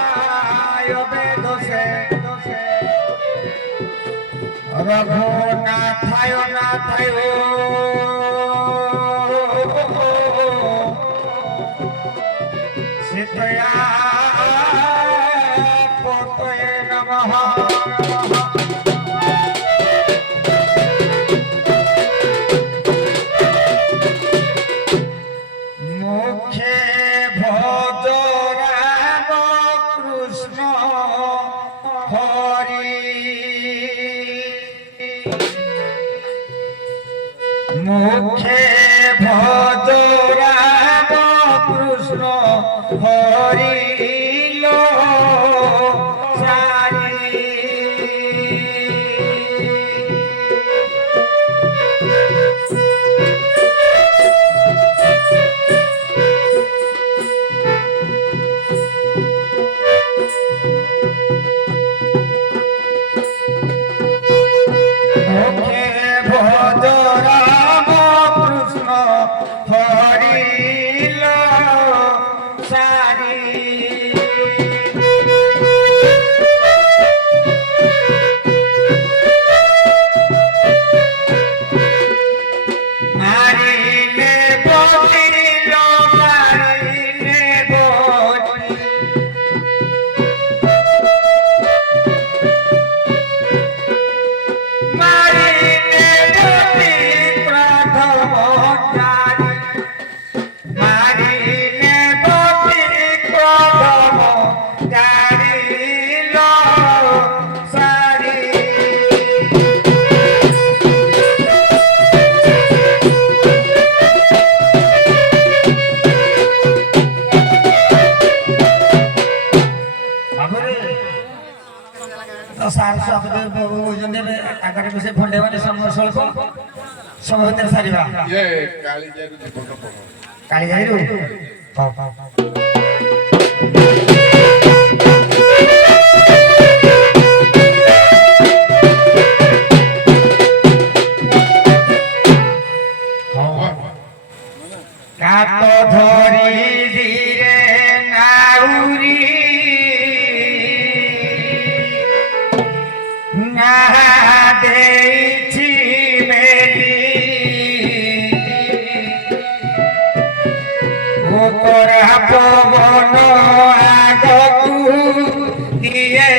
রামভদ্রায় বেদোষে রঘুনাথায় নাথায় সীতয়া পতয়ে নমঃ। মুখে ভজ রাম কৃষ্ণ হরিল সারি মুখে ভজ রাম কৃষ্ণ হরিল সারি মারিলে বলিল মারিলে বলি মারিলে বলি প্রথম জানি মারিলে বলি প্রথম জানিল সারি ସାରଶହ କହୁଛନ୍ତି ତାଙ୍କର ସେ ଫଣ୍ଡେ ମାନେ ସମୟ ସ୍ୱଳ୍ପ ସମୟ ଭିତରେ ସାରିବା କାଳିଜାଇରୁ কাତ ଧରି ଧୀରେ ନାଉରି না ଦେଇଛି মেলি ওতরা পবন আগକୁ দিয়ে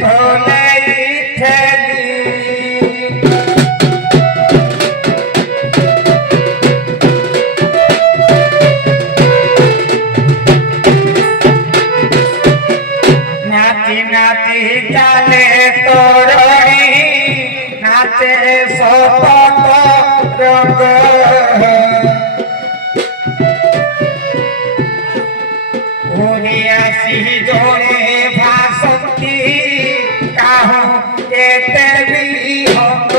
তোলেই ঠেলি নাতি নাতি চালে তরণী নাচে শপথ রঙ্গ উনি আসি জোরে ভাসন্তি কাহু কেতে বিহঙ্গ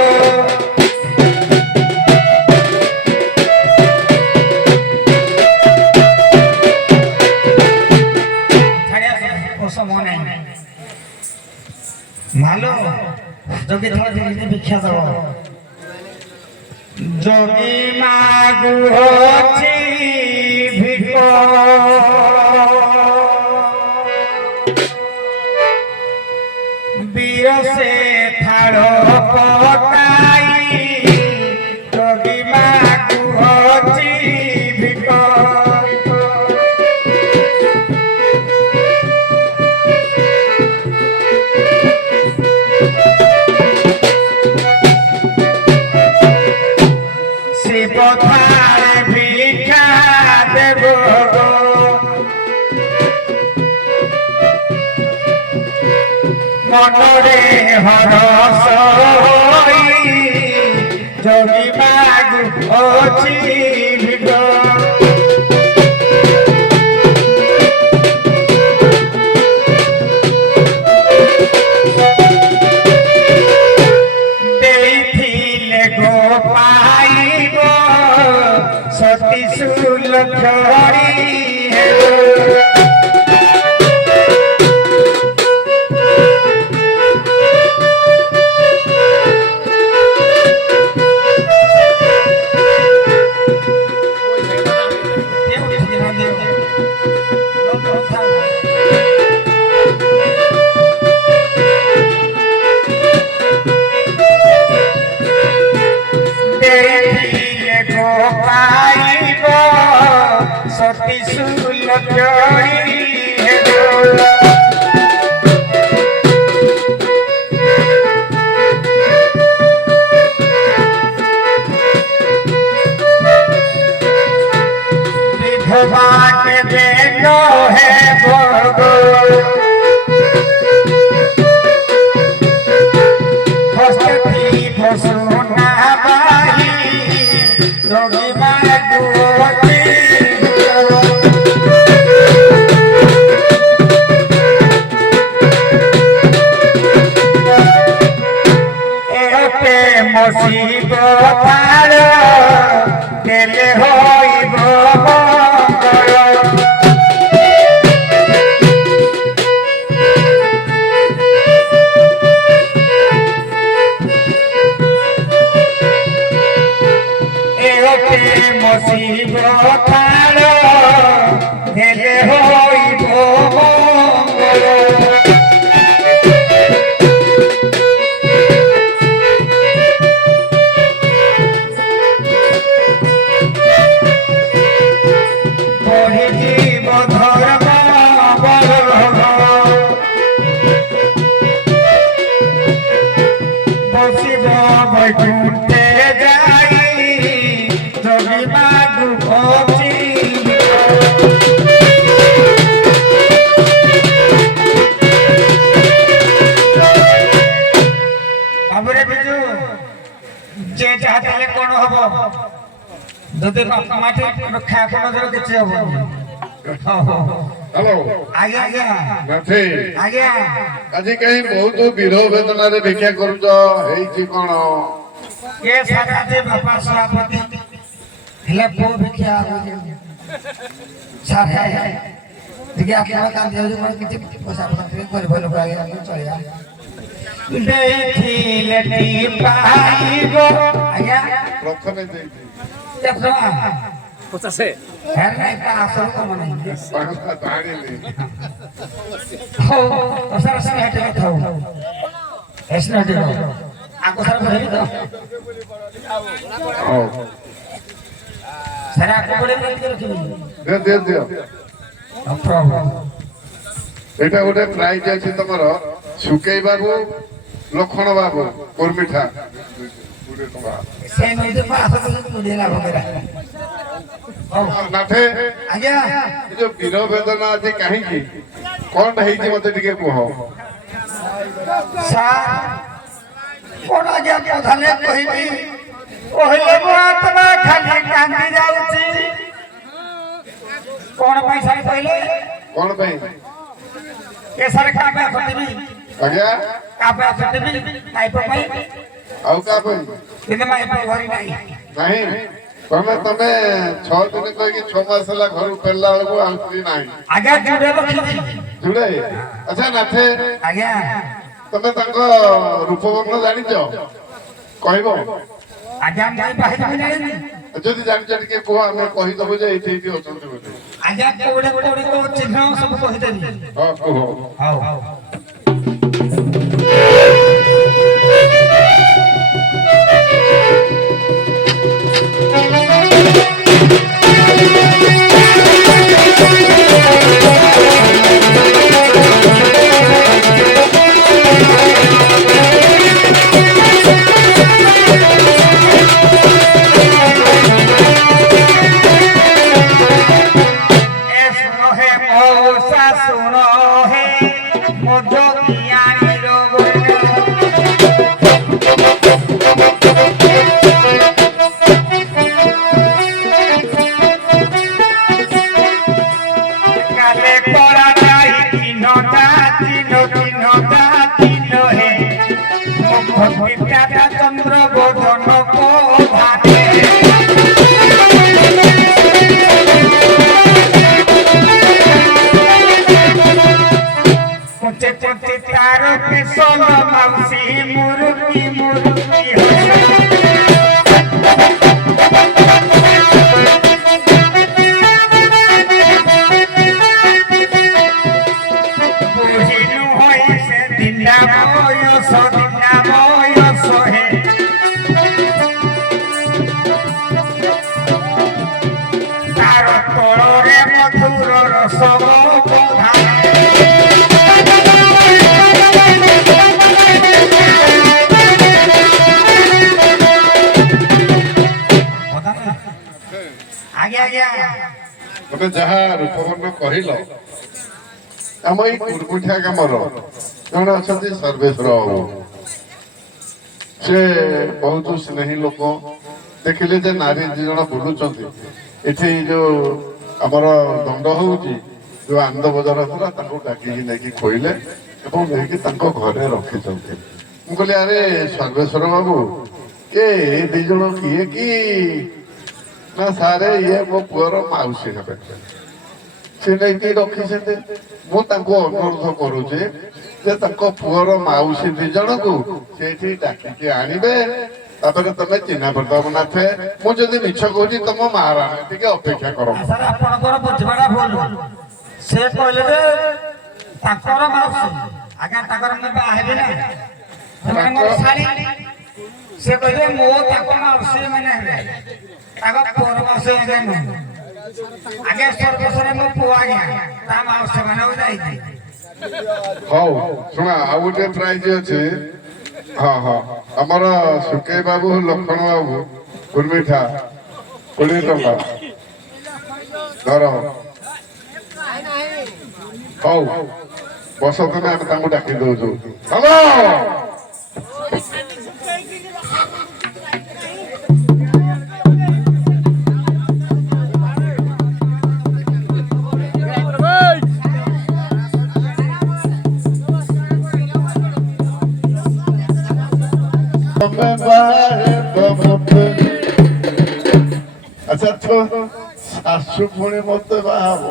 মনে ভালো যোগী তোমার জিনিস ভিক্ষা দেব যোগী মাগু হচ্ছি ভিক বীরসে থাড় পকাই যোগী মাগু হচ্ছি ভিক শিবথারে ভিক্ষা দেব মনরে হরস যোগী মাগু অছি ভিগ ଦେଇଥିଲେ ଗୋ ପାଇବ ସତୀ ସୁଲକ୍ଷ रगड़ी সতী সুলজড়ি বিধবা কে দেন হে বর্গ হস্তি বসুনা বাহি যোগী মাগুতি মসিব তার দেলে হইব মঙ্গল এতে মসিব তার দেলে হইব মঙ্গল বৈকুণ্ঠে যাই যোগী মাগু ভক্তি বাবুরে বিজু যে যাহা তাহলে কোন হব যদি বাপা মাঠে রক্ষা কোনো কিছু হব हेलो ଆଜ୍ଞା ଆଜ୍ଞା ନାଥେ ଆଜ୍ଞା ଆଜି କାହିଁ ବହୁତ ବିରହ ବେଦନାରେ ଭିକ୍ଷା କରୁଛ ହେଇଛି କଣ ଏ ସାରା ଯେ ବାପା ସଭାପତି ହେଲେ ପୁଅ ଭିକ୍ଷା ସାରା ଟିକେ ଆପଣ କାନ୍ଦି ଯାଉଛି ମାନେ କିଛି ପଇସା ପତ୍ର ଟିକେ ଗରିବ ଲୋକ ଆଜ୍ଞା ଚଳିବା ଦେଇଥିଲେ ପାଇବ ଆଜ୍ଞା ପ୍ରଥମେ ଦେଇଛି କେତେ ଟଙ୍କା 50 হ্যাঁ এটা আসল কম নাই ପାଞ୍ଚଟା ଜାଣିଲି হো ওসার সঙ্গে হেঁটে খাও এসনা হেঁটে খাও আকো সারা বলে দাও ହଉ সারা আকো বলে দিতে রখিবি ଦିଅ প্রভু ଏଇଟା ଗୋଟେ ପ୍ରାଇଜ ଅଛି ତମର ସୁକେଇ ବାବୁ ଲକ୍ଷଣ ବାବୁ କୁର୍ମିଠା 20 ଟଙ୍କା সেই নদীতে পাশ করে লাভ করে ନାଥେ ଆଜ୍ଞା ଏ ଯୋଉ ବିରହ ବେଦନା ଅଛି କାହିଁକି କଣ ହେଇଛି ମତେ ଟିକେ କୁହ ସାର୍ কোন আজ্ঞা প্রধানে কহিবি কহিলে মো আত্মা খালি কান্দি যাଉଛି কোন পয়সা কহিলে କଣ ପାଇଁ এসারে কাপে খটিবি ଆଜ୍ଞା কাপে খটিবি মাইপ পাই ଆଉ କାହା ପାଇଁ কিন্তু মাইপ ঘরি নাই ନାହିଁ ତମେ 6 ଦିନ କହିକି 6 ମାସ ହେଲା ଘରୁ ଫେରିଲା ବେଳକୁ ଆସୁଛି ନାହିଁ ଆଜ୍ଞା ଜୁଡେ ରଖିବି ଜୁଡେ ଆଚ୍ଛା ନାଥେ ଆଜ୍ଞା ତମେ ତାଙ୍କ ରୂପବର୍ଣ୍ଣ ଜାଣିଛ କହିବ ଆଜ୍ଞା ନାଇଁ ବାହାରିବି ଜାଣିନି ଯଦି ଜାଣିଛ ଟିକେ କୁହ ଆମେ କହିଦବୁ ଯେ ଏଇଠି ଏଇଠି ଅଛନ୍ତି ବୋଲି ଆଜ୍ଞା କୋଉଡେ କୋଉଡେ କୋ ଚିହ୍ନ ସବୁ କହିଦେବି ହଁ କୁହ ହଉ তার পিছল মাউসি মুরুকি মুরুকি হসে বুঝিনু হইছে দিনা বয়স হে তার তଳରେ মধুর রস বোধা ଆଜ୍ଞା ଆଜ୍ଞା ତମେ ଯାହା ରୂପବର୍ଣ୍ଣ କହିଲ ଆମ ଏଇ କୁର୍ମିଠା ଗ୍ରାମର ଜଣେ ଅଛନ୍ତି ସର୍ବେଶ୍ୱର ବାବୁ। ସେ ବହୁତ ସ୍ନେହୀ ଲୋକ। ଦେଖିଲେ ଯେ ନାରୀ ଦି ଜଣ ବୁଲୁଛନ୍ତି ଏଠି ଯୋଉ ଆମର ଦଣ୍ଡ ହଉଛି ଯୋଉ ଆନନ୍ଦ ବଜାର ଥିଲା ତାଙ୍କୁ ଡାକିକି ନେଇକି ଖୋଇଲେ ଏବଂ ନେଇକି ତାଙ୍କ ଘରେ ରଖିଛନ୍ତି। ମୁଁ କହିଲି ଆରେ ସର୍ବେଶ୍ୱର ବାବୁ ଏ ଦି ଜଣ କିଏ କି ନା ସାରେ ଇଏ ମୋ ପୁଅର ମାଉସୀ ହେବେ। ସେ ନେଇକି ରଖିଛନ୍ତି। ମୁଁ ତାଙ୍କୁ ଅନୁରୋଧ କରୁଛି ଯେ ତାଙ୍କ ପୁଅର ମାଉସୀ ଦି ଜଣକୁ ସେଇଠି ଡାକିକି ଆଣିବେ। ତାପରେ ତମେ ଚିହ୍ନା କରିଦବ ନାଥେ। ମୁଁ ଯଦି ମିଛ କହୁଛି ତମ ମହାରାଣୀ ଟିକେ ଅପେକ୍ଷା କର। ସାର୍ ଆପଣଙ୍କର ବୁଝିବାଟା ଭୁଲ। ସେ କହିଲେ ଯେ ତାଙ୍କର ମାଉସୀ ଆଜ୍ଞା ତାଙ୍କର ମୁଁ ବାହା ହେବି ନା ସେମାନେ ମୋର ଶାଳୀ। ସେ କହିଲେ ମୋ ତାଙ୍କ ମାଉସୀ ମାନେ ହେବେ ତାଙ୍କ ପୁଅର ମାଉସୀ ହେବେ ନୁହେଁ। ଆଜ୍ଞା ସର୍ବସ୍ୱରେ ମୋ ପୁଅ ଆଜ୍ଞା ତା ମାଉସୀ ମାନଙ୍କୁ ଯାଇଛି। ହଉ ଶୁଣ ଆଉ ଗୋଟେ ପ୍ରାଇଜ ଅଛି। ହଁ ହଁ ଆମର ସୁକେଇ ବାବୁ ଲକ୍ଷ୍ମଣ ବାବୁ କୁର୍ମିଠା 20 ଟଙ୍କା ଧର। ହଉ ବସ ତମେ ଆମେ ତାଙ୍କୁ ଡାକି ଦଉଛୁ। ହ୍ୟାଲୋ আচ্ছা তো শাশু পুଣି মতে ବାହା ହବ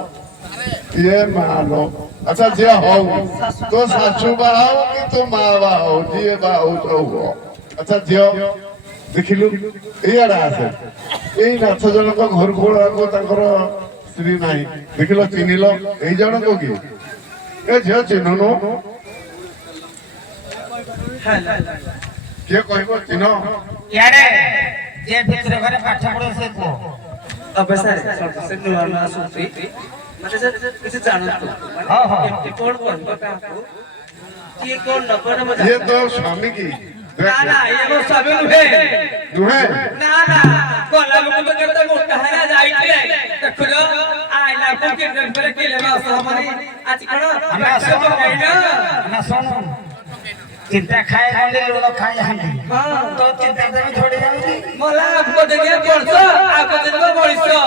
କିଏ ମା ଲୋ। ଆଚ୍ଛା ଝିଅ ହଉ ତୋ ଶାଶୁ ବାହା ହଉ କି ତୋ ମା ବାହା ହଉ ଯିଏ ବାହା ହଉଛ ହୁଅ। ଆଚ୍ଛା ଝିଅ ଦେଖିଲୁ ଏଇଆଡେ ଆସେ। ଏଇ ନାଥ ଜଣକ ଘରକୁ ଗଲାକୁ ତାଙ୍କର ସ୍ତ୍ରୀ ନାହିଁ। ଦେଖିଲ ଚିହ୍ନିଲ ଏଇ ଜଣକ କି? ଏ ଝିଅ ଚିହ୍ନୁନୁ କିଏ କହିବ ଚିହ୍ନ? ଇଆଡେ ଯେ ଭିତରେ ଘରେ ପାଠ ପଢେ ସେ ପୁଅ। अबे सर से नुआ सुनती मतलब सर किसी जानत को हाँ, हाँ। ये कौन कौन बता आपको ये कौन नंबर मजा ये तो स्वामी की ना ना ये वो सभी है दुहे ना ना कोला को तो करता मोटा है ना जाइए देखो आई ला को के नंबर के ले बस हमारी आज करो ना सुनो चिंता खाए वाले लोग खाए हम तो चिंता में छोड़ जाओगी। मोला आपको देंगे परसो आपको देंगे परसो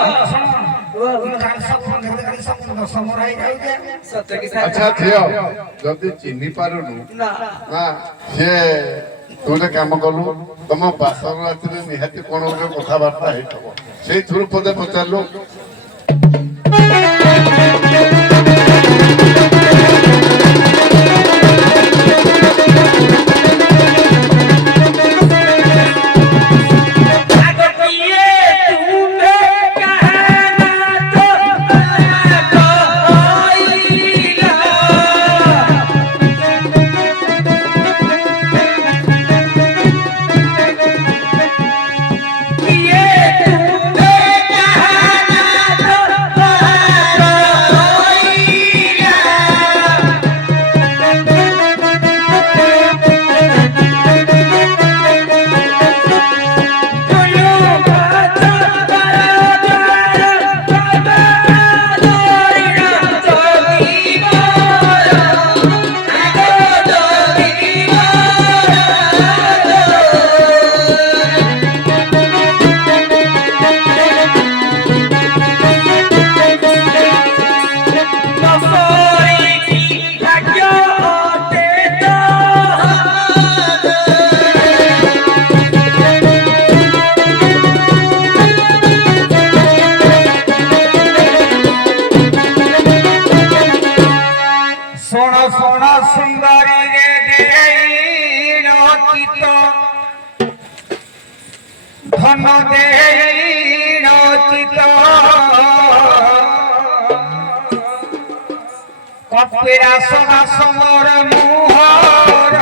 सत्य की साथ अच्छा थियो जदि चिन्हि पारुनु ना ना से तू ଗୋଟେ କାମ କଲୁ ତମ ବାସର ରାତିରେ ନିହାତି କଣ ଗୋଟେ କଥାବାର୍ତ୍ତା ହେଇଥିବ ସେଇ ଥ୍ରୁ ପଦେ ପଚାରିଲୁ। ধন দেই রচিত কপিরাস সমর মুহর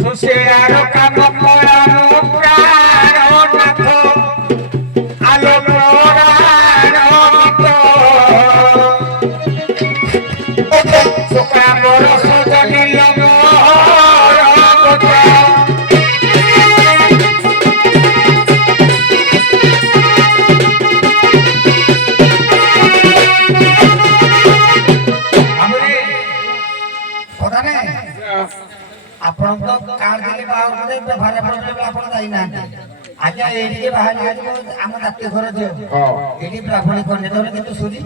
সুশেয়ার কাম পরানো প্রাণনাথ আলো পরাণিত সুকামর সজনীল মোহর কথা ଆପଣ ତ କାର୍ଡ ଦେଲେ ବାହାରକୁ ବ୍ୟବହାର କରିବେ ଆପଣ ଯାଇନାହାନ୍ତି ଆଜ୍ଞା ଏଇଠିକି ବାହାରି ଆମ ଜାତୀୟ ଘର ଝିଅ ଏଇଠି ବ୍ରାହ୍ମଣୀ କନ୍ୟା ଧରେ କିନ୍ତୁ ସୁରି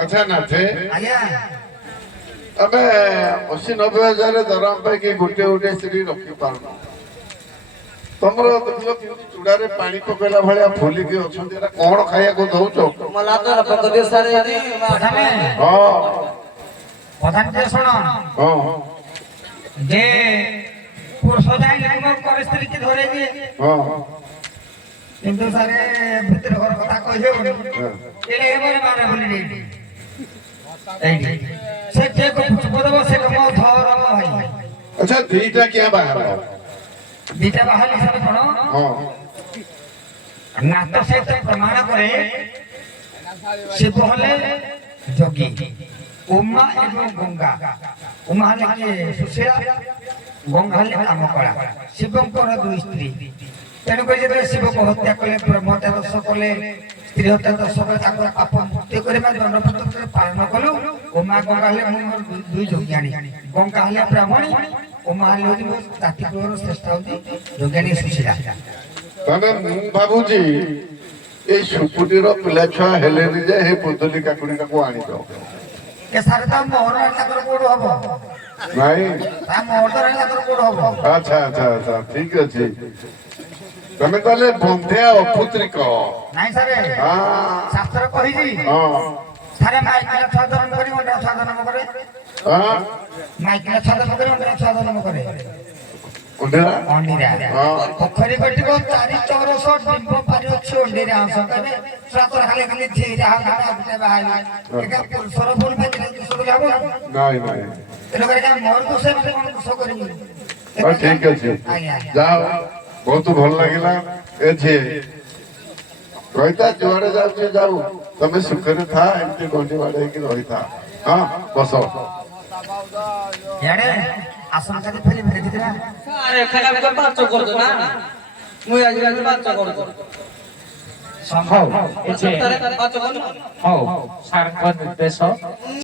ଆଚ୍ଛା ନାଥେ ଆଜ୍ଞା ଆମେ 80-90 ହଜାର ଦରମା ପାଇକି ଗୋଟିଏ ଗୋଟିଏ ସ୍ତ୍ରୀ ରଖିପାରୁନୁ ତମର ଦେଖିଲ କେମିତି ଚୁଡାରେ ପାଣି ପକେଇଲା ଭଳିଆ ଫୁଲିକି ଅଛନ୍ତି ଏଟା କଣ ଖାଇବାକୁ ଦଉଛ ପ୍ରଧାନ ଶୁଣ যে পুরুষ যাই করে স্ত্রীকে ধরে দিয়ে কিন্তু সারে ভিতর ঘর কথা কইলে এলে এবারে মারা বলি এই সে যে বদব সে কম ধরম ভাই আচ্ছা দুইটা কি বাহার দুইটা বাহার হিসাবে কোন না তো সে প্রমাণ করে শিব হলে যোগী উমা এবং গঙ্গা উমা হলে কি সুশীলা গঙ্গা হলে কাম করা শিবଙ୍କର ଦୁଇ ସ୍ତ୍ରୀ ତେଣୁକରି ଯେତେବେଳେ ଶିବକୁ ହତ୍ୟା କଲେ ବ୍ରହ୍ମହତ୍ୟା ଦୋଷ କଲେ ସ୍ତ୍ରୀ ହତ୍ୟା ଦୋଷ କଲେ ତାଙ୍କର ପାପ ମୁକ୍ତି କରିବା ଦଣ୍ଡପତ୍ର ପାଳନ କଲୁ ଉମା ଗଙ୍ଗା ହେଲେ ମୁଁ ଦୁଇ ଯୋଗ୍ୟାଣୀ ଗଙ୍ଗା ହେଲେ ବ୍ରାହ୍ମଣୀ ଉମା ହେଲେ ହଉଛି ମୋ ଜାତି କୁଳର ଶ୍ରେଷ୍ଠ ହଉଛି ଯୋଗ୍ୟାଣୀ ସୁଶୀଲା ମାନେ ମୁଁ ଭାବୁଛି ଏଇ ସୁପୁଟିର ପିଲା ଛୁଆ ହେଲେନି ଯେ ହେ ପୁତଲି କାକୁଡିଟାକୁ ଆଣିଛ ସାରେ ତା ମୋହର ତାଙ୍କର କୋଉଠୁ ହବ ନାଇଁ ତା ମୋହର ତାଙ୍କର କୋଉଠୁ ହବ ଆଚ୍ଛା ଆଚ୍ଛା ଆଚ୍ଛା ଠିକ ଅଛି ତମେ ତାହେଲେ ବନ୍ଧେଆ ଅପୁତ୍ରିକ ନାଇଁ ସାରେ ଶାସ୍ତ୍ର କହିଛି ସାରେ ମାଇକିଲା ଛୁଆ ଜନ୍ମ କରି ଅଣ୍ଡା ଛୁଆ ଜନ୍ମ କରେ ମାଇକିଲା ଛୁଆ ଜନ୍ମ କରି ଅଣ୍ଡା ଛୁଆ ଜନ୍ମ କରେ ପୋଖରୀ ପେଟିବ 4 ଚୌରସ ଡିମ୍ବ ପାରି ଅଛି ଅଣ୍ଡିରେ ଆଂଶ କରେ ସାତର ଖାଲି ଖାଲି ଝିରା ହାତେ ବାହାରି ଏକା ପୁରୁଷର ଭୁଲ ପାଇଁ ଦୋଷ ହବ ନାଇଁ ନାଇଁ ତେଣୁ କରି ମୋର ଦୋଷ ମତେ କଣ ଦୋଷ କରିବି ଠିକ ଅଛି ଯାଅ ବହୁତ ଭଲ ଲାଗିଲା ଏ ଝିଏ ରହିଥା ଯୁଆଡେ ଯାଉଛି ଯାଉ ତମେ ସୁଖରେ ଥା ଏମିତି ଗଣ୍ଡି ବାଡେଇକି ରହିଥା ହଁ ବସ ଇଆଡେ আসন কাছে ফেলি ফেলেছিলা আরে খালি তো পাঁচ করতো না মুই আজ আজ পাঁচ করতো সম্ভব পাঁচ করতো হও সারঙ্গ নির্দেশ